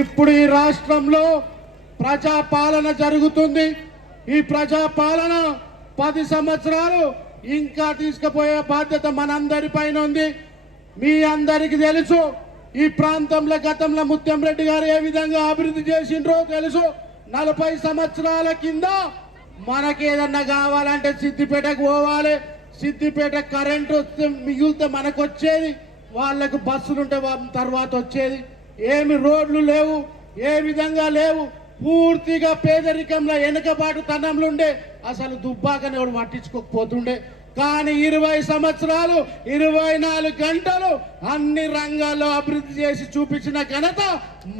ఇప్పుడు ఈ రాష్ట్రంలో ప్రజాపాలన జరుగుతుంది. ఈ ప్రజాపాలన 10 సంవత్సరాలు ఇంకా తీసుకుపోయే బాధ్యత మనందరిపైన ఉంది. మీ అందరికీ తెలుసు ఈ ప్రాంతంలో గతంలో ముత్యంరెడ్డి గారు ఏ విధంగా అభివృద్ధి చేసిండ్రో తెలుసు. 40 సంవత్సరాల కింద మనకి ఏదన్నా కావాలంటే సిద్దిపేటకు పోవాలి. సిద్దిపేట కరెంటు వస్తే మిగిలితే మనకు వచ్చేది, వాళ్ళకు బస్సులుంటే తర్వాత వచ్చేది. ఏమి రోడ్లు లేవు, ఏ విధంగా లేవు. పూర్తిగా పేదరికంలో వెనుకబాటు తనంలో ఉండే అసలు దుబ్బాకని ఎవడు పట్టించుకోకపోతుండే. కానీ 20 సంవత్సరాలు 24 గంటలు అన్ని రంగాల్లో అభివృద్ధి చేసి చూపించిన ఘనత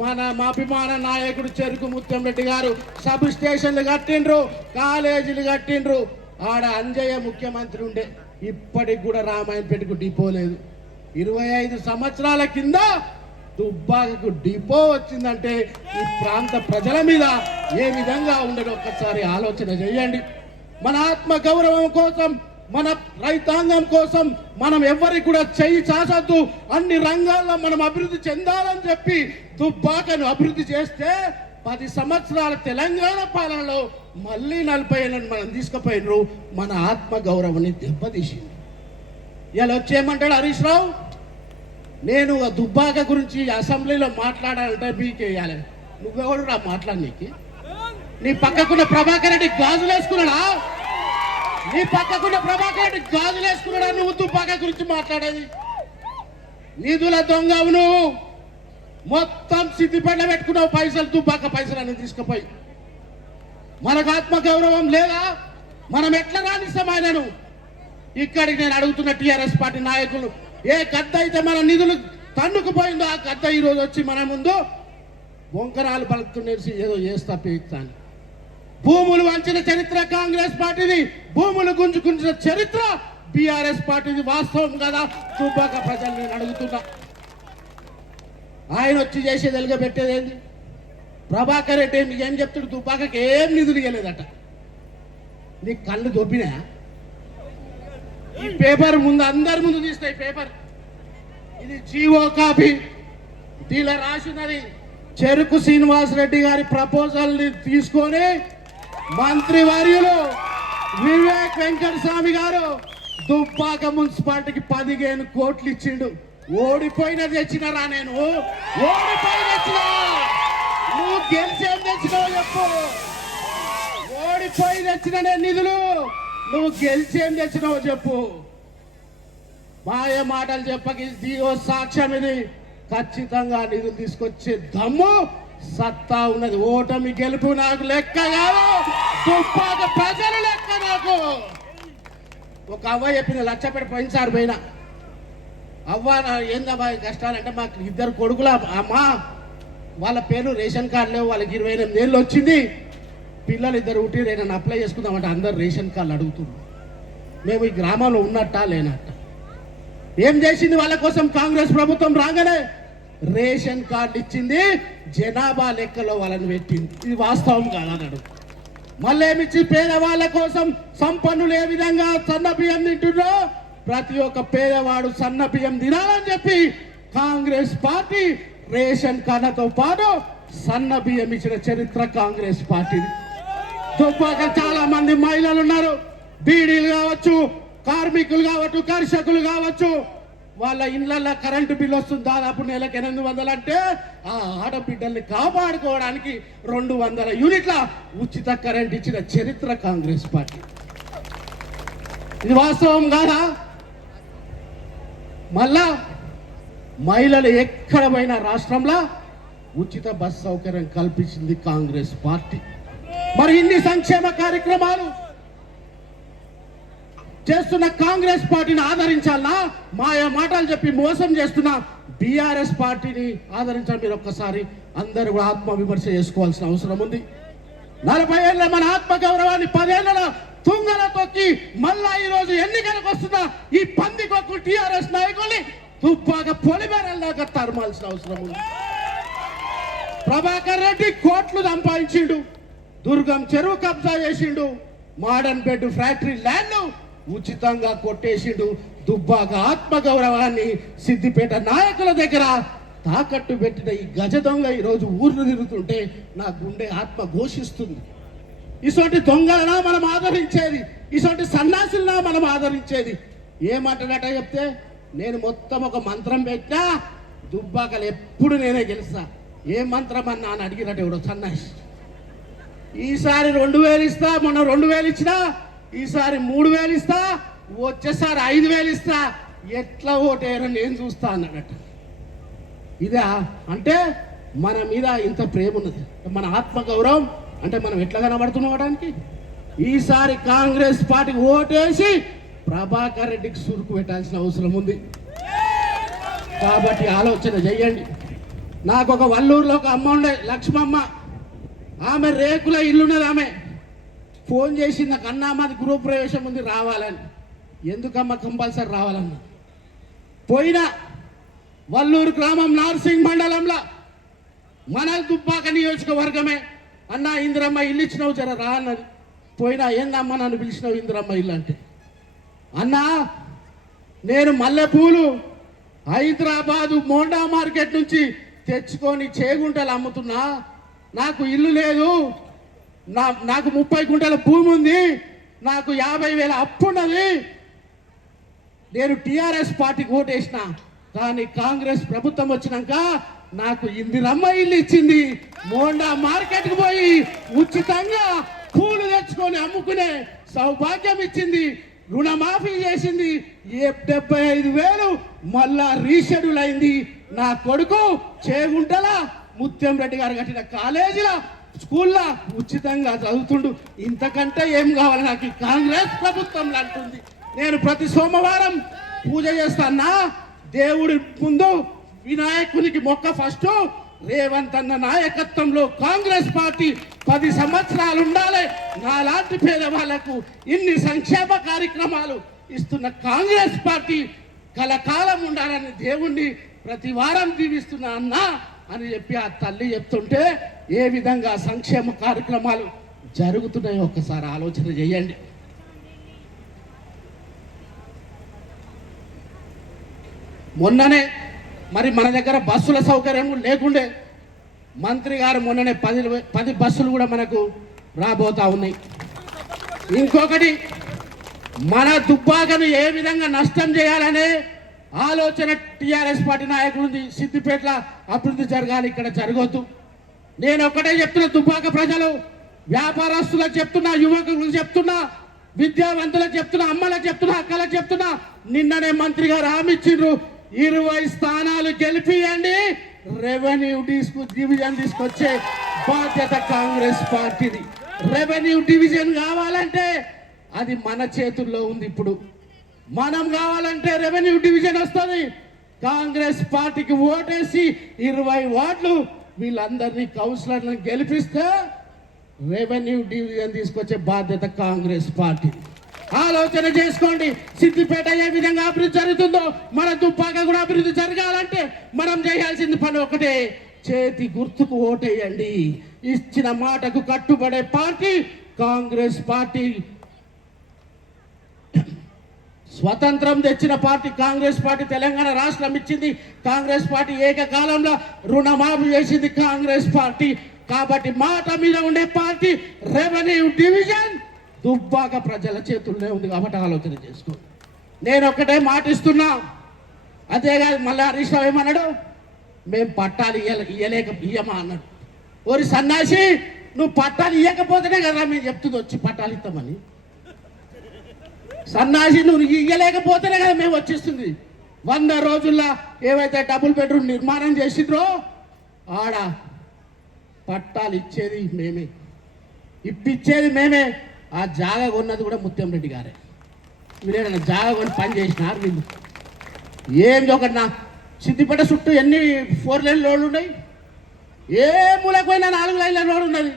మన అభిమాన నాయకుడు చెరుకు ముత్యంరెడ్డి గారు. సబ్ స్టేషన్లు కట్టిండ్రు, కాలేజీలు కట్టిండ్రు. ఆడ అంజయ్య ముఖ్యమంత్రి ఉండే, ఇప్పటికి కూడా రామాయణపేటకు డిపో లేదు. 25 సంవత్సరాల కింద దుబ్బాకకు డిపో వచ్చిందంటే ఈ ప్రాంత ప్రజల మీద ఏ విధంగా ఉండదో ఒక్కసారి ఆలోచన చేయండి. మన ఆత్మ గౌరవం కోసం, మన రైతాంగం కోసం మనం ఎవరికి కూడా చెయ్యి చాచద్దు. అన్ని రంగాల్లో మనం అభివృద్ధి చెందాలని చెప్పి దుబ్బాకను అభివృద్ధి చేస్తే 10 సంవత్సరాల తెలంగాణ పాలనలో మళ్ళీ 40 ఏళ్ళని మనం తీసుకుపోయినరు. మన ఆత్మ గౌరవాన్ని దెబ్బతీసింది. ఇలా వచ్చేయమంటాడు హరీష్ రావు. నేను దుబ్బాక గురించి అసెంబ్లీలో మాట్లాడాలంటే బీకేయాలి. నువ్వెవడు రా మాట్లాడనీకి? నీ పక్కకున్న ప్రభాకర్ రెడ్డి గాజులు వేసుకున్నాడా? నీ పక్కకున్న ప్రభాకర్ రెడ్డి గాజులు వేసుకున్నాడా? నువ్వు దుబ్బాక గురించి మాట్లాడేది? నిధుల దొంగవు నువ్వు. మొత్తం సిద్దిపేట పెట్టుకున్నావు పైసలు, దుబ్బాక పైసలు అని తీసుకుపోయి. మనకు ఆత్మ గౌరవం లేదా? మనం ఎట్లా రాణిస్తాం ఆయనను? ఇక్కడికి నేను అడుగుతున్న టీఆర్ఎస్ పార్టీ నాయకులు, ఏ గద్ద అయితే మన నిధులు తన్నుకుపోయిందో ఆ గద్ద ఈరోజు వచ్చి మన ముందు బొంకరాలు పలుకుతుండేసి ఏదో చేస్తా పేస్తాను. భూములు వంచిన చరిత్ర కాంగ్రెస్ పార్టీది, భూములు గుంజుకుంచిన చరిత్ర బీఆర్ఎస్ పార్టీది. వాస్తవం కదా? దుబ్బాక ప్రజలు నేను అడుగుతున్నా. ఆయన వచ్చి చేసేది ఎలుగబెట్టేది ఏంది? ప్రభాకర్ రెడ్డి ఏం చెప్తాడు? దుబ్బాకకి ఏం నిధులు ఇవ్వలేదట. నీ కళ్ళు దొబ్బినా? ఈ పేపర్ ముందు అందరి ముందు తీస్తాయి పేపర్. ఇది జీవో కాపీ. దీనిలో రాసినది చెరుకు శ్రీనివాసరెడ్డి గారి ప్రపోజల్ ని తీసుకొని మంత్రివర్యులు వివేక్ వెంకటస్వామి గారు దుబ్బాక మున్సిపాలిటీకి 15 కోట్లు ఇచ్చిండు. ఓడిపోయిన తెచ్చినరా? నేను ఓడిపోయి తెచ్చినా? నువ్వు గెలిచేం తెచ్చినావు చెప్పు? ఓడిపోయి తెచ్చిన నేను నిధులు, నువ్వు గెలిచేం తెచ్చినావు చెప్పు? మాయ మాటలు చెప్పకి దీవో సాక్ష్యం. ఇది ఖచ్చితంగా నిధులు తీసుకొచ్చే దమ్ము సత్తా ఉన్నది. ఓటమి గెలుపు నాకు లెక్క కాదు, దుబ్బాక ప్రజలు లెక్క నాకు. ఒక అవ్వ చెప్పిన లచ్చపేట పోయినసారి పోయినా, అవ్వ ఏందమ్మా కష్టాలంటే మాకు 2 కొడుకుల అమ్మా, వాళ్ళ పేరు రేషన్ కార్డు లేవు, వాళ్ళకి 28 ఏళ్ళు వచ్చింది, పిల్లలు 2 ఉంటే నేను అప్లై చేసుకుందామంటే అందరు రేషన్ కార్డులు అడుగుతున్నారు. మేము ఈ గ్రామంలో ఉన్నట్టా లేనట్ట? ఏం చేసింది వాళ్ళ కోసం కాంగ్రెస్ ప్రభుత్వం? రాగానే రేషన్ కార్డు ఇచ్చింది, జనాభా లెక్కలో వాళ్ళని పెట్టింది. ఇది వాస్తవం కాదన్నాడు. మళ్ళీ ఏమిచ్చి పేదవాళ్ళ కోసం సంపన్నులు ఏ విధంగా సన్న బియ్యం తింటున్నారో ప్రతి ఒక్క పేదవాడు సన్న బియ్యం తినాలని చెప్పి కాంగ్రెస్ పార్టీ రేషన్ కార్డుతో పాటు సన్న బియ్యం ఇచ్చిన చరిత్ర కాంగ్రెస్ పార్టీ. దుబ్బాక చాలా మంది మహిళలు ఉన్నారు, బీడీలు కావచ్చు, కార్మికులు కావచ్చు, కర్షకులు కావచ్చు. వాళ్ళ ఇళ్లలో కరెంటు బిల్లు వస్తుంది దాదాపు నెలకు 800 అంటే ఆ ఆడబిడ్డల్ని కాపాడుకోవడానికి 200 యూనిట్ల ఉచిత కరెంట్ ఇచ్చిన చరిత్ర కాంగ్రెస్ పార్టీ. ఇది వాస్తవం కాదా? మళ్ళా మహిళలు ఎక్కడ పోయినా రాష్ట్రంలో ఉచిత బస్ సౌకర్యం కల్పించింది కాంగ్రెస్ పార్టీ. మరి ఇన్ని సంక్షేమ కార్యక్రమాలు చేస్తున్న కాంగ్రెస్ పార్టీని ఆదరించాలన్నా మాయా మాటలు చెప్పి మోసం చేస్తున్న బీఆర్ఎస్ పార్టీని ఆదరించాలి? మీరు ఒక్కసారి అందరూ కూడా ఆత్మ విమర్శ చేసుకోవాల్సిన అవసరం ఉంది. 40 ఏళ్ళ మన ఆత్మ గౌరవాన్ని 10 ఏళ్ళ తుంగల తొక్కి మళ్ళా ఈ రోజు ఎన్నికలకు వస్తున్న ఈ పందికొక్కు టీఆర్ఎస్ నాయకుల్ని దుబ్బాక పొలిమేరల దాకా తరమాల్సిన అవసరం ఉంది. ప్రభాకర్ రెడ్డి కోట్లు సంపాదించిండు, దుర్గం చెరువు కబ్జా చేసిండు, మోడర్న్ బెడ్ ఫ్యాక్టరీ ల్యాండ్ ఉచితంగా కొట్టేసిండు. దుబ్బాక ఆత్మ గౌరవాన్ని సిద్దిపేట నాయకుల దగ్గర తాకట్టు పెట్టిన ఈ గజ దొంగ ఈరోజు ఊర్లు తిరుగుతుంటే నా గుండె ఆత్మ ఘోషిస్తుంది. ఇటువంటి దొంగలనా మనం ఆదరించేది? ఇటువంటి సన్నాసులనా మనం ఆదరించేది? ఏమంటాడట చెప్తే, నేను మొత్తం ఒక మంత్రం పెట్టా, దుబ్బాకలు ఎప్పుడు నేనే గెలుస్తా. ఏ మంత్రం అన్నా అని అడిగినట్టు ఎవడో సన్నాసి. ఈసారి 2000 ఇస్తా, మొన్న 2000 ఇచ్చినా, ఈసారి 3000 ఇస్తా, వచ్చేసారి 5000 ఇస్తా, ఎట్లా ఓటేయరో నేను చూస్తా అన్నాడట. ఇదా అంటే మన మీద ఇంత ప్రేమ ఉన్నది, మన ఆత్మగౌరవం అంటే మనం ఎట్లా కనబడుతున్నావడానికి. ఈసారి కాంగ్రెస్ పార్టీకి ఓటేసి ప్రభాకర్ రెడ్డికి సురుకు పెట్టాల్సిన అవసరం ఉంది. కాబట్టి ఆలోచన చెయ్యండి. నాకు ఒక వల్లూరులో ఒక అమ్మ ఉండే, లక్ష్మమ్మ. ఆమె రేకుల ఇల్లున్నది. ఆమె ఫోన్ చేసి నాకు అన్నా మాది గృహప్రవేశం ఉంది రావాలని. ఎందుకమ్మా కంపల్సరీ రావాలన్నా. పోయినా వల్లూరు గ్రామం నార్సింగ్ మండలంలో మన దుబ్బాక నియోజకవర్గమే. అన్న ఇందిరమ్మ ఇల్లు ఇచ్చినావు జర రా అన్నది. పోయినా ఏందమ్మా నన్ను పిలిచినావు ఇందిరమ్మ ఇల్లు అంటే, అన్నా నేను మల్లెపూలు హైదరాబాదు మోండా మార్కెట్ నుంచి తెచ్చుకొని చేగుంటలు అమ్ముతున్నా, నాకు ఇల్లు లేదు, నాకు 30 గుంటల భూమి ఉంది, నాకు 50,000 అప్పు ఉన్నది. నేను టిఆర్ఎస్ పార్టీకి ఓటేసిన, కానీ కాంగ్రెస్ ప్రభుత్వం వచ్చినాక నాకు ఇందిరమ్మ ఇల్లు ఇచ్చింది. మోండా మార్కెట్కి పోయి ఉచితంగా పూలు తెచ్చుకొని అమ్ముకునే సౌభాగ్యం ఇచ్చింది. రుణమాఫీ చేసింది. 75,000 మళ్ళా రీషెడ్యూల్ అయింది. నా కొడుకు చేగుంటల ముత్యం రెడ్డి గారు కట్టిన కాలేజీలో స్కూల్లో ఉచితంగా చదువుతుండు. ఇంతకంటే ఏం కావాలి నాకు ఈ కాంగ్రెస్ ప్రభుత్వం అంటుంది. నేను ప్రతి సోమవారం పూజ చేస్తానా, దేవుడి ముందు వినాయకునికి మొక్క ఫస్ట్. రేవంత్ అన్న నాయకత్వంలో కాంగ్రెస్ పార్టీ 10 సంవత్సరాలు ఉండాలి. నాలాంటి పేదవాళ్లకు ఇన్ని సంక్షేమ కార్యక్రమాలు ఇస్తున్న కాంగ్రెస్ పార్టీ కలకాలం ఉండాలని దేవుణ్ణి ప్రతి వారం దీవిస్తున్నా అన్నా అని చెప్పి ఆ తల్లి చెప్తుంటే ఏ విధంగా సంక్షేమ కార్యక్రమాలు జరుగుతున్నాయో ఒక్కసారి ఆలోచన చేయండి. మొన్ననే మరి మన దగ్గర బస్సుల సౌకర్యం లేకుండే, మంత్రి గారు మొన్ననే 10 బస్సులు కూడా మనకు రాబోతా ఉన్నాయి. ఇంకొకటి, మన దుబ్బాకను ఏ విధంగా నష్టం చేయాలనే ఆలోచన టిఆర్ఎస్ పార్టీ నాయకులు. సిద్దిపేటలో అభివృద్ధి జరగాలి, ఇక్కడ జరగొద్దు. నేను ఒక్కటే చెప్తున్నా, దుబ్బాక ప్రజలు, వ్యాపారస్తులకు చెప్తున్నా, యువకులకు చెప్తున్నా, విద్యావంతులకు చెప్తున్నా, అమ్మలకు చెప్తున్నా, అక్కలకు చెప్తున్నా, నిన్ననే మంత్రి గారు హామీ ఇచ్చిండ్రు, 20 స్థానాలు గెలిపియండి, రెవెన్యూ డివిజన్ తీసుకొచ్చే బాధ్యత కాంగ్రెస్ పార్టీది. రెవెన్యూ డివిజన్ కావాలంటే అది మన చేతుల్లో ఉంది. ఇప్పుడు మనం కావాలంటే రెవెన్యూ డివిజన్ వస్తుంది. కాంగ్రెస్ పార్టీకి ఓటేసి 20 వార్డులు వీళ్ళందరినీ కౌన్సిలర్లను గెలిపిస్తే రెవెన్యూ డివిజన్ తీసుకొచ్చే బాధ్యత కాంగ్రెస్ పార్టీ. ఆలోచన చేసుకోండి. సిద్దిపేట ఏ విధంగా అభివృద్ధి జరుగుతుందో మన దుబ్బాక కూడా అభివృద్ధి జరగాలంటే మనం చేయాల్సింది పని ఒకటే, చేతి గుర్తుకు ఓటేయండి. ఇచ్చిన మాటకు కట్టుబడే పార్టీ కాంగ్రెస్ పార్టీ. స్వతంత్రం తెచ్చిన పార్టీ కాంగ్రెస్ పార్టీ. తెలంగాణ రాష్ట్రం ఇచ్చింది కాంగ్రెస్ పార్టీ. ఏకకాలంలో రుణమాఫీ చేసింది కాంగ్రెస్ పార్టీ. కాబట్టి మాట మీద ఉండే పార్టీ రెవెన్యూ డివిజన్ దుబ్బాక ప్రజల చేతుల్లోనే ఉంది. కాబట్టి ఆలోచన చేసుకో. నేను ఒక్కటే మాటిస్తున్నా, అంతేకాదు మళ్ళీ హరీష్ రావు ఏమన్నాడు, మేము పట్టాలు ఇయ్యమా అన్నాడు. ఓరి సన్నాసి, నువ్వు పట్టాలు ఇవ్వకపోతేనే కదా మేము చెప్తుంది వచ్చి పట్టాలు ఇస్తామని. సన్నాసి, నువ్వు ఇయ్యలేకపోతేనే కదా మేము వచ్చిస్తుంది. 100 రోజుల్లో ఏవైతే డబుల్ బెడ్రూమ్ నిర్మాణం చేసిండ్రో ఆడ పట్టాలు ఇచ్చేది మేమే, ఇప్పించేది మేమే. ఆ జాగా కొన్నది కూడా ముత్యం రెడ్డి గారే. మీరేనా జాగా కొని పని చేసినారు వీళ్ళు? ఏం ఒకటి నా సిద్దిపేట చుట్టూ ఎన్ని 4 లైన్ రోడ్లు ఉన్నాయి? ఏ మూలకు పోయినా 4 లైన్ల రోడ్ ఉన్నది.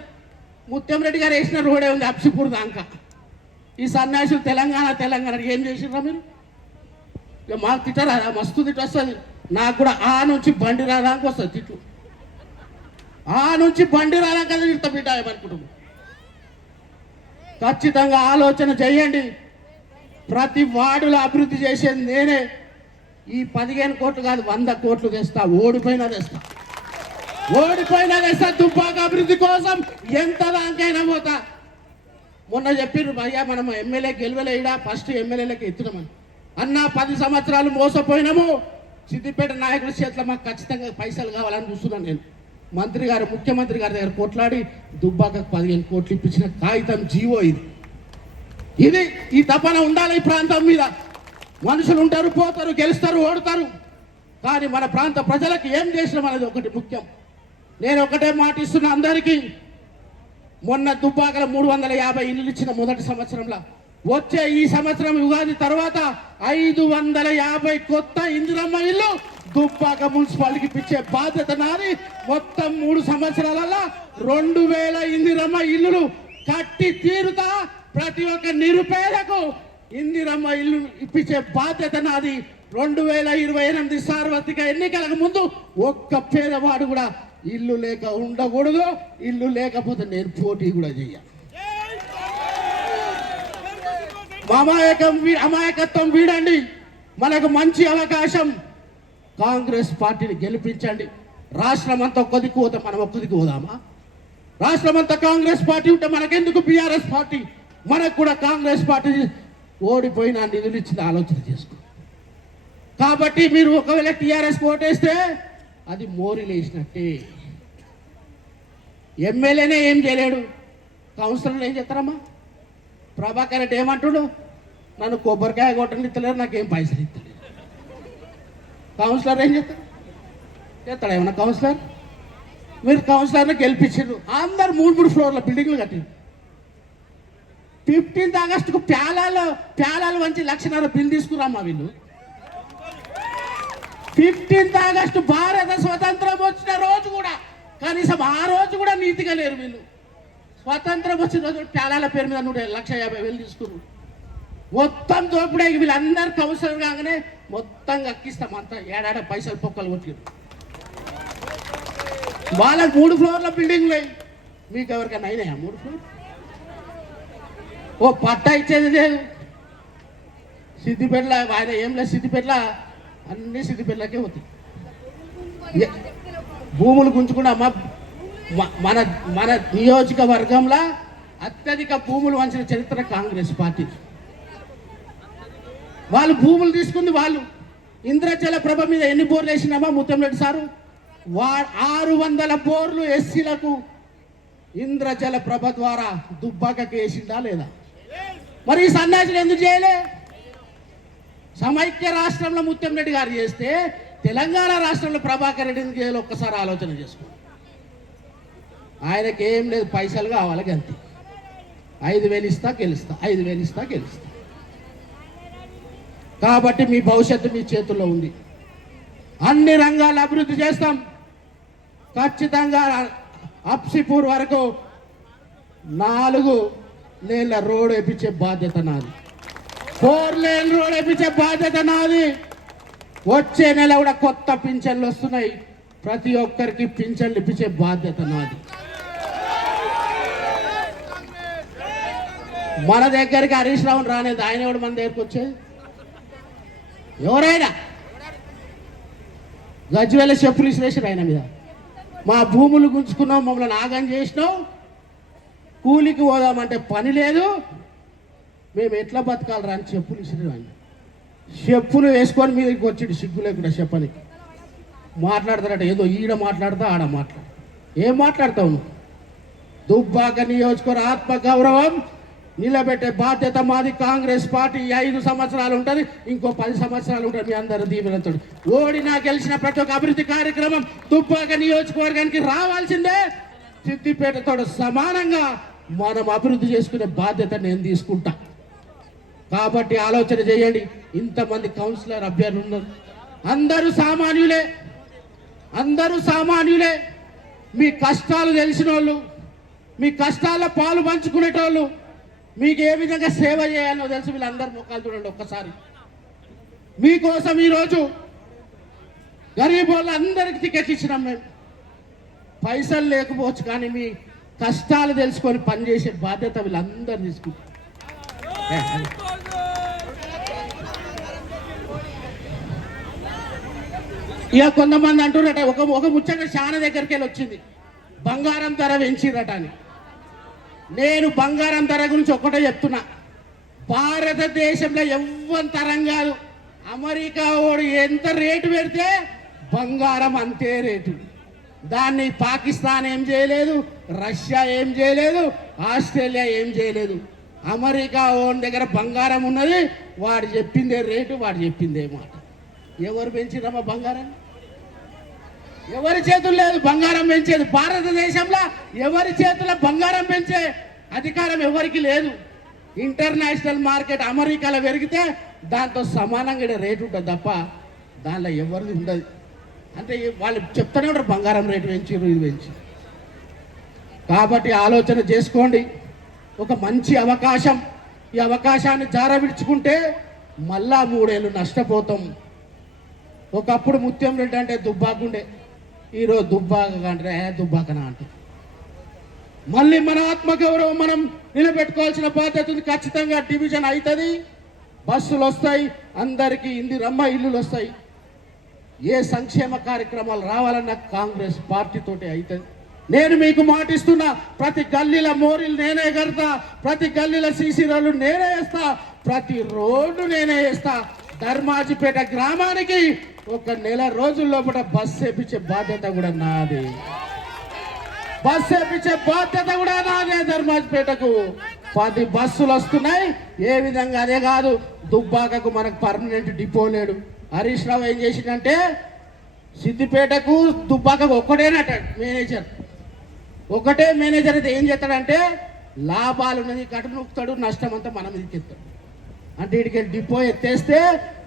ముత్యం రెడ్డి గారు వేసిన రోడే ఉంది అప్సిపూర్ దాకా. ఈ సన్యాసులు తెలంగాణ ఏం చేసిర్రా మీరు? ఇక మాకు తిట్టరా? మస్తు తిట్టు వస్తుంది. నాకు కూడా ఆ నుంచి బండి రాదానికి వస్తుంది తిట్టు. ఆ నుంచి బండి రాదాక తిట్ట బిడ్డ ఏమనుకుంటున్నాం. ఖచ్చితంగా ఆలోచన చేయండి. ప్రతి వార్డులో అభివృద్ధి చేసేది నేనే. ఈ 15 కోట్లు కాదు 100 కోట్లు తెస్తా, ఓడిపోయినా తెస్తా, ఓడిపోయినా తెస్తా. దుబ్బాక అభివృద్ధి కోసం ఎంత దానికైనా పోతా. మొన్న చెప్పిర్రు అయ్యా మనం ఎమ్మెల్యే గెలవలేడా, ఫస్ట్ ఎమ్మెల్యేలకి ఎత్తున్నామని. అన్న 10 సంవత్సరాలు మోసపోయినాము, సిద్దిపేట నాయకుల చేతిలో మాకు ఖచ్చితంగా పైసలు కావాలని చూస్తున్నాను నేను. మంత్రి గారు, ముఖ్యమంత్రి గారి దగ్గర కొట్లాడి దుబ్బాకకు 15 కోట్లు ఇప్పించిన కాగితం జీవో ఇది. ఇది ఈ తపన ఉండాలి. ఈ ప్రాంతం మీద మనుషులు ఉంటారు, పోతారు, గెలుస్తారు, ఓడతారు, కానీ మన ప్రాంత ప్రజలకు ఏం చేసినాం అనేది ఒకటి ముఖ్యం. నేను ఒకటే మాట ఇస్తున్నా అందరికీ. మొన్న దుబ్బాకల 350 ఇల్లు ఇచ్చిన మొదటి సంవత్సరంలో, వచ్చే ఈ సంవత్సరం ఉగాది తర్వాత 550 కొత్త ఇందిరమ్మ ఇల్లు దుబ్బాక మున్సిపాలిటీకి ఇచ్చే బాధ్యత నాది. మొత్తం 3 సంవత్సరాలలో 2000 ఇందిరమ్మ ఇల్లులు కట్టి తీరుతా. ప్రతి ఒక్క నిరుపేదకు ఇందిరమ్మ ఇల్లు ఇప్పించే బాధ్యత నాది. 2028 సార్వత్రిక ఎన్నికలకు ముందు ఒక్క పేదవాడు కూడా ఇల్లు లేక ఉండకూడదు. ఇల్లు లేకపోతే నేను పోటీ కూడా చెయ్యాలి. అమాయకత్వం వీడండి. మనకు మంచి అవకాశం. కాంగ్రెస్ పార్టీని గెలిపించండి. రాష్ట్రం అంతా ఒక్కదికి పోతే మనం ఒక్కదికి పోదామా? రాష్ట్రం అంతా కాంగ్రెస్ పార్టీ ఉంటే మనకెందుకు బీఆర్ఎస్ పార్టీ? మనకు కూడా కాంగ్రెస్ పార్టీ ఓడిపోయిన నిధులు ఇచ్చిన ఆలోచన చేసుకో. కాబట్టి మీరు ఒకవేళ టీఆర్ఎస్ ఓటేస్తే అది మోరీలు వేసినట్టే. ఎమ్మెల్యేనే ఏం చేయలేడు, కౌన్సిలర్లు ఏం చేస్తారమ్మా? ప్రభాకర్ రెడ్డి ఏమంటుడు? నన్ను కొబ్బరికాయ కొట్టని ఇస్తలేరు, నాకేం పైసలు ఇస్తలేరు. కౌన్సిలర్ ఏం చేస్తాడు? చేస్తాడు ఏమన్నా కౌన్సిలర్? మీరు కౌన్సిలర్ని గెలిపించారు, అందరు 3 ఫ్లోర్ల బిల్డింగ్లు కట్టారు. 15th ఆగస్టుకు ప్యాలాలు వంచి 1,00,000 బిల్ తీసుకురామ్మా వీళ్ళు. 15th ఆగస్టు భారత స్వతంత్రం వచ్చిన రోజు కూడా కనీసం ఆ రోజు కూడా నీతిగా లేరు వీళ్ళు. స్వతంత్రం వచ్చిన రోజు ప్యాలాల పేరు మీద 1,50,000 తీసుకున్నారు. మొత్తం దోపిడే. వీళ్ళందరూ కౌన్సిలర్ కాగానే మొత్తం అక్కిస్తాం అంతా. ఏడాడ పైసలు పొక్కలు కొట్టారు. వాళ్ళకి 3 ఫ్లోర్ల బిల్డింగ్లు. మీకు ఎవరికైనా అయినాయా 3 ఫ్లోర్? ఓ పట్టా ఇచ్చేది లేదు. సిద్దిపేటలో ఆయన ఏం లేదు, సిద్దిపేటలో అన్ని సిద్దిపేటలకే పోతాయి. భూములు గుంజుకుండా మన మన నియోజకవర్గంలో అత్యధిక భూములు వంచిన చరిత్ర కాంగ్రెస్ పార్టీ. వాళ్ళు భూములు తీసుకుంది వాళ్ళు. ఇంద్రజల ప్రభ మీద ఎన్ని బోర్లు వేసినామా ముత్తంరెడ్డి సారు? 600 బోర్లు ఎస్సీలకు ఇంద్రజల ప్రభ ద్వారా దుబ్బాకకి వేసిందా లేదా? మరి ఈ సన్నాసులు ఎందుకు చేయలే? సమైక్య రాష్ట్రంలో ముత్తంరెడ్డి గారు చేస్తే తెలంగాణ రాష్ట్రంలో ప్రభాకర్ రెడ్డి ఎందుకు చేయాలి? ఒక్కసారి ఆలోచన చేసుకో. ఆయనకి ఏం లేదు, పైసలు కావాలి అంతే. 5,000 ఇస్తా గెలుస్తా, 5,000 ఇస్తా గెలుస్తా. కాబట్టి మీ భవిష్యత్తు మీ చేతుల్లో ఉంది. అన్ని రంగాలు అభివృద్ధి చేస్తాం. ఖచ్చితంగా అప్సిపూర్ వరకు 4 లేన్ల రోడ్ వేయించే బాధ్యత నాది. 4 లేన్ రోడ్ వేయించే బాధ్యత నాది. వచ్చే నెల కూడా కొత్త పింఛన్లు వస్తున్నాయి. ప్రతి ఒక్కరికి పింఛన్లు ఇప్పించే బాధ్యత నాది. మన దగ్గరికి హరీష్ రావు రానేది. ఆయన ఎవడు మన దగ్గరికి వచ్చేది? ఎవరైనా గజ్వేల చెప్పులు విసిరేసారు ఆయన మీద. మా భూములు గుంజుకున్నావు, మమ్మల్ని ఆగం చేసినావు, కూలికి పోదామంటే పని లేదు, మేము ఎట్లా బతకాలరా అని చెప్పులు విసిరారు ఆయన. చెప్పులు వేసుకొని మీదకి వచ్చి సిగ్గు లేకుండా చెప్పనికి మాట్లాడతారట. ఏదో ఈడ మాట్లాడతా, ఆడ మాట్లాడతా. ఏం మాట్లాడతావు నువ్వు? దుబ్బాక నియోజకవర్గ ఆత్మగౌరవం నిలబెట్టే బాధ్యత మాది. కాంగ్రెస్ పార్టీ 5 సంవత్సరాలు ఉంటుంది, ఇంకో 10 సంవత్సరాలు ఉంటుంది. మీ అందరూ దీవెనతో ఓడినా గెలిచిన ప్రతి ఒక్క అభివృద్ధి కార్యక్రమం దుబ్బాక నియోజకవర్గానికి రావాల్సిందే. సిద్దిపేటతో సమానంగా మనం అభివృద్ధి చేసుకునే బాధ్యత నేను తీసుకుంటా. కాబట్టి ఆలోచన చేయండి. ఇంతమంది కౌన్సిలర్ అభ్యర్థులు ఉన్నారు, అందరూ సామాన్యులే, అందరూ సామాన్యులే. మీ కష్టాలు తెలిసిన వాళ్ళు, మీ కష్టాల్లో పాలు పంచుకునేటోళ్ళు, మీకు ఏ విధంగా సేవ చేయాలో తెలుసు. వీళ్ళందరూ ముఖాలు చూడండి ఒక్కసారి. మీకోసం ఈరోజు గరీబ్ వాళ్ళందరికీ టికెట్లు ఇచ్చినాం మేము. పైసలు లేకపోవచ్చు, కానీ మీ కష్టాలు తెలుసుకొని పనిచేసే బాధ్యత వీళ్ళందరూ తీసుకుంటారు. ఇక కొంతమంది అంటున్నట ఒక ముచ్చట చాలా దగ్గరికి వెళ్ళి వచ్చింది, బంగారం ధర పెంచిరట అని. నేను బంగారం ధర గురించి ఒక్కటే చెప్తున్నా, భారతదేశంలో ఎవ్వరి తరం కాదు, అమెరికా వాడు ఎంత రేటు పెడితే బంగారం అంతే రేటు. దాన్ని పాకిస్తాన్ ఏం చేయలేదు, రష్యా ఏం చేయలేదు, ఆస్ట్రేలియా ఏం చేయలేదు. అమెరికా ఓన్ దగ్గర బంగారం ఉన్నది, వాడు చెప్పిందే రేటు, వాడు చెప్పిందే మాట. ఎవరు పెంచిరమ్మా బంగారం? ఎవరి చేతులు లేదు బంగారం పెంచేది. భారతదేశంలో ఎవరి చేతుల్లో బంగారం పెంచే అధికారం ఎవరికి లేదు. ఇంటర్నేషనల్ మార్కెట్ అమెరికాలో పెరిగితే దాంతో సమానంగా రేటు ఉంటుంది తప్ప దానిలో ఎవరిది ఉండదు. అంటే వాళ్ళు చెప్తూనే ఉంటారు బంగారం రేటు పెంచిరు, ఇది పెంచి. కాబట్టి ఆలోచన చేసుకోండి. ఒక మంచి అవకాశం, ఈ అవకాశాన్ని జారవిడుచుకుంటే మళ్ళా 3 ఏళ్ళు నష్టపోతాం. ఒకప్పుడు ముత్యం రెడ్డి అంటే దుబ్బాకుండే, ఈరోజు దుబ్బాక అంటే దుబ్బాకనా అంటే. మళ్ళీ మన ఆత్మగౌరవం మనం నిలబెట్టుకోవాల్సిన బాధ్యత ఉంది. ఖచ్చితంగా డివిజన్ అవుతుంది, బస్సులు వస్తాయి, అందరికీ ఇందిరమ్మ ఇల్లులు వస్తాయి. ఏ సంక్షేమ కార్యక్రమాలు రావాలన్నా కాంగ్రెస్ పార్టీతోటి అవుతుంది. నేను మీకు మాటిస్తున్నా, ప్రతి గల్లీల మోరీలు నేనే కడతా, ప్రతి గల్లీల సీసీ రోడ్లు నేనే వేస్తా, ప్రతి రోడ్డు నేనే వేస్తా. ధర్మాజిపేట గ్రామానికి 1 నెల రోజుల లోపల బస్సు వేపించే బాధ్యత కూడా నాది. బస్సు వేపించే బాధ్యత కూడా నాదే. ధర్మాజిపేటకు 10 బస్సులు వస్తున్నాయి. ఏ విధంగా అదే కాదు, దుబ్బాకకు మనకు పర్మనెంట్ డిపో లేడు. హరీష్ రావు ఏం చేసిందంటే సిద్దిపేటకు దుబ్బాకకు ఒక్కడేనట మేనేజర్. ఒకటే మేనేజర్ అయితే ఏం చేస్తాడంటే లాభాలు ఉన్నది కటు నొక్కుతాడు, నష్టం అంతా మనం ఎత్తాడు. అంటే ఇక్కడికి డిపో ఎత్తేస్తే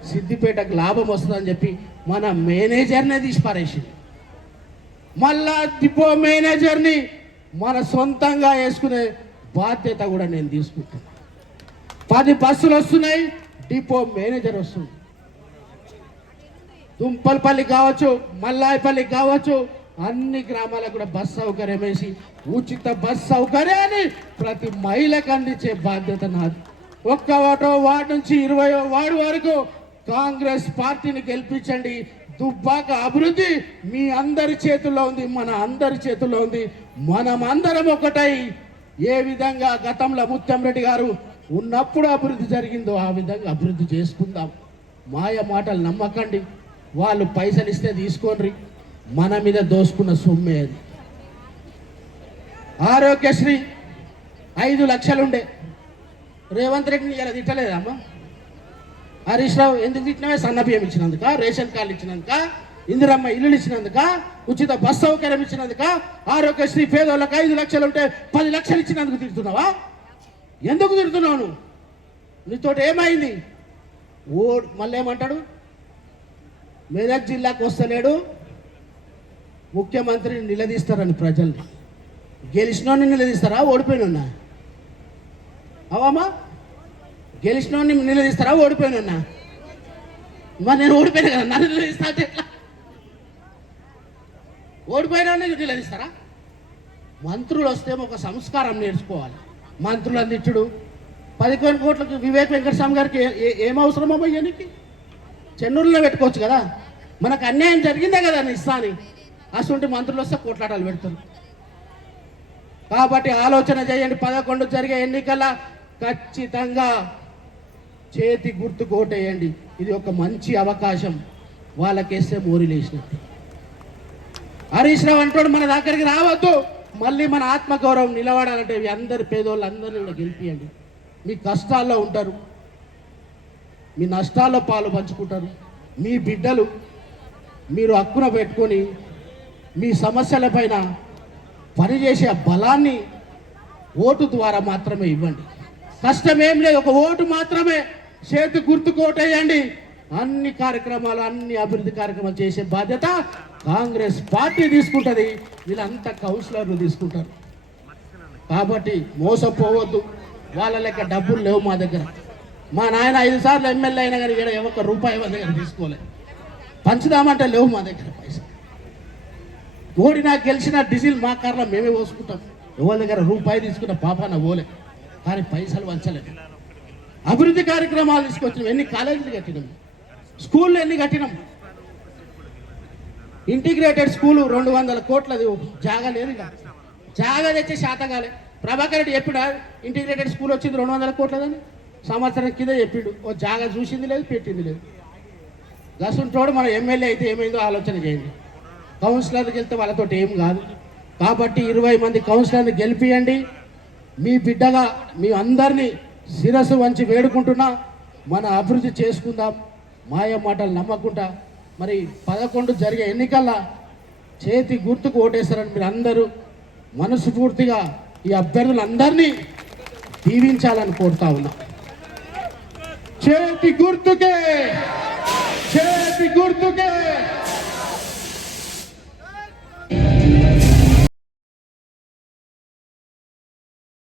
సిద్దిపేటకు లాభం వస్తుందని చెప్పి మన మేనేజర్నే తీసి పారేసింది. మళ్ళా డిపో మేనేజర్ని మన సొంతంగా వేసుకునే బాధ్యత కూడా నేను తీసుకుంటాను. 10 బస్సులు వస్తున్నాయి, డిపో మేనేజర్ వస్తుంది. దుంపలపల్లి కావచ్చు, మల్లాయపల్లి కావచ్చు, అన్ని గ్రామాలకు కూడా బస్ సౌకర్యం వేసి ఉచిత బస్ సౌకర్యాన్ని ప్రతి మహిళకు అందించే బాధ్యత నాది. 1వ వార్డు నుంచి 20వ వార్డు వరకు కాంగ్రెస్ పార్టీని గెలిపించండి. దుబ్బాక అభివృద్ధి మీ అందరి చేతుల్లో ఉంది, మన అందరి చేతుల్లో ఉంది. మనం అందరం ఒకటై ఏ విధంగా గతంలో ముత్యం రెడ్డి గారు ఉన్నప్పుడు అభివృద్ధి జరిగిందో ఆ విధంగా అభివృద్ధి చేసుకుందాం. మాయ మాటలు నమ్మకండి. వాళ్ళు పైసలు ఇస్తే తీసుకోండి, మన మీద దోసుకున్న సొమ్మే అది. ఆరోగ్యశ్రీ 5 లక్షలుండే, రేవంత్ రెడ్డిని ఇలా తిట్టలేదమ్మా. హరీష్ రావు ఎందుకు తిట్టినవే? సన్న బియ్యం ఇచ్చినందుక, రేషన్ కార్డు ఇచ్చినందుక, ఇందిరమ్మ ఇల్లులు ఇచ్చినందుక, ఉచిత బస్ సౌకర్యం ఇచ్చినందుక, ఆరోగ్యశ్రీ పేదోళ్ళకి 5 లక్షలు ఉంటే 10 లక్షలు ఇచ్చినందుకు తిడుతున్నావా? ఎందుకు తిడుతున్నావు నువ్వు? నీతోటి ఏమైంది? మళ్ళీ ఏమంటాడు, మెదక్ జిల్లాకు వస్తలేడు, ముఖ్యమంత్రిని నిలదీస్తారని ప్రజల్ని. గెలిచినోని నిలదీస్తారా, ఓడిపోయినా? అవమ్మా, గెలిచినోని నిలదీస్తారా, ఓడిపోయినా? మరి నేను ఓడిపోయినా కదా, నన్ను నిలదీస్తా అంటే ఎట్లా? ఓడిపోయినా నిలదీస్తారా? మంత్రులు వస్తే ఒక సంస్కారం నేర్చుకోవాలి. మంత్రులు అందించుడు 11 కోట్లకు వివేక్ వెంకటస్వామి గారికి ఏం అవసరమో ఇవన్నీ చెన్నూరులో పెట్టుకోవచ్చు కదా. మనకు అన్యాయం జరిగిందే కదా ఇస్తాని. అటువంటి మంత్రులు వస్తే కోట్లాటాలు పెడతారు. కాబట్టి ఆలోచన చేయండి. 11 జరిగే ఎన్నికల ఖచ్చితంగా చేతి గుర్తు కోటేయండి. ఇది ఒక మంచి అవకాశం. వాళ్ళకేస్తే మోరిలేసినట్టు. హరీష్ రావు అంటాడు మన దగ్గరికి రావద్దు, మళ్ళీ మన ఆత్మగౌరవం నిలబడాలంటే అందరి పేదోళ్ళందరినీ కూడా గెలిపియండి. మీ కష్టాల్లో ఉంటారు, మీ నష్టాల్లో పాలు పంచుకుంటారు. మీ బిడ్డలు మీరు హక్కున పెట్టుకొని మీ సమస్యలపైన పనిచేసే బలాన్ని ఓటు ద్వారా మాత్రమే ఇవ్వండి. కష్టమేం లేదు, ఒక ఓటు మాత్రమే. చేతి గుర్తు కోటేయండి. అన్ని కార్యక్రమాలు, అన్ని అభివృద్ధి కార్యక్రమాలు చేసే బాధ్యత కాంగ్రెస్ పార్టీ తీసుకుంటుంది. వీళ్ళంతా కౌన్సిలర్లు తీసుకుంటారు. కాబట్టి మోసపోవద్దు. వాళ్ళ లెక్క డబ్బులు లేవు మా దగ్గర. మా నాయన 5 సార్లు ఎమ్మెల్యే అయినా కానీ ఇక్కడ ఒక్క రూపాయి మా దగ్గర తీసుకోలేదు. పంచుదామంటే లేవు మా దగ్గర పైసలు. ఓడినా గెలిచిన డీజిల్ మా కార్లో మేమే పోసుకుంటాం. ఎవరి దగ్గర రూపాయి తీసుకున్న పాపాన పోలే. కానీ పైసలు వంచలేదు. అభివృద్ధి కార్యక్రమాలు తీసుకొచ్చినాం. ఎన్ని కాలేజీలు కట్టినాం, స్కూళ్ళు ఎన్ని కట్టినాం. ఇంటిగ్రేటెడ్ స్కూలు 200 కోట్లది జాగా లేదు ఇక. జాగా తెచ్చే శాతగాలే. ప్రభాకర్ రెడ్డి చెప్పిడా ఇంటిగ్రేటెడ్ స్కూల్ వచ్చింది 200 కోట్లదని? సంవత్సరం కింద చెప్పిండు. ఓ జాగా చూసింది లేదు, పెట్టింది లేదు. గసుంటోడు మన ఎమ్మెల్యే అయితే ఏమైందో ఆలోచన చేయండి. కౌన్సిలర్కి వెళ్తే వాళ్ళతో ఏం కాదు. కాబట్టి 20 మంది కౌన్సిలర్ని గెలిపియండి. మీ బిడ్డగా మీ అందరినీ శిరస్సు వంచి వేడుకుంటున్నా. మన అభివృద్ధి చేసుకుందాం. మాయ మాటలు నమ్మకుండా మరి 11 జరిగే ఎన్నికల్లో చేతి గుర్తుకు ఓటేస్తారని మీరు అందరూ మనస్ఫూర్తిగా ఈ అభ్యర్థులందరినీ దీవించాలని కోరుతా ఉన్నా. చేతి గుర్తుకే, చేతి గుర్తుకే.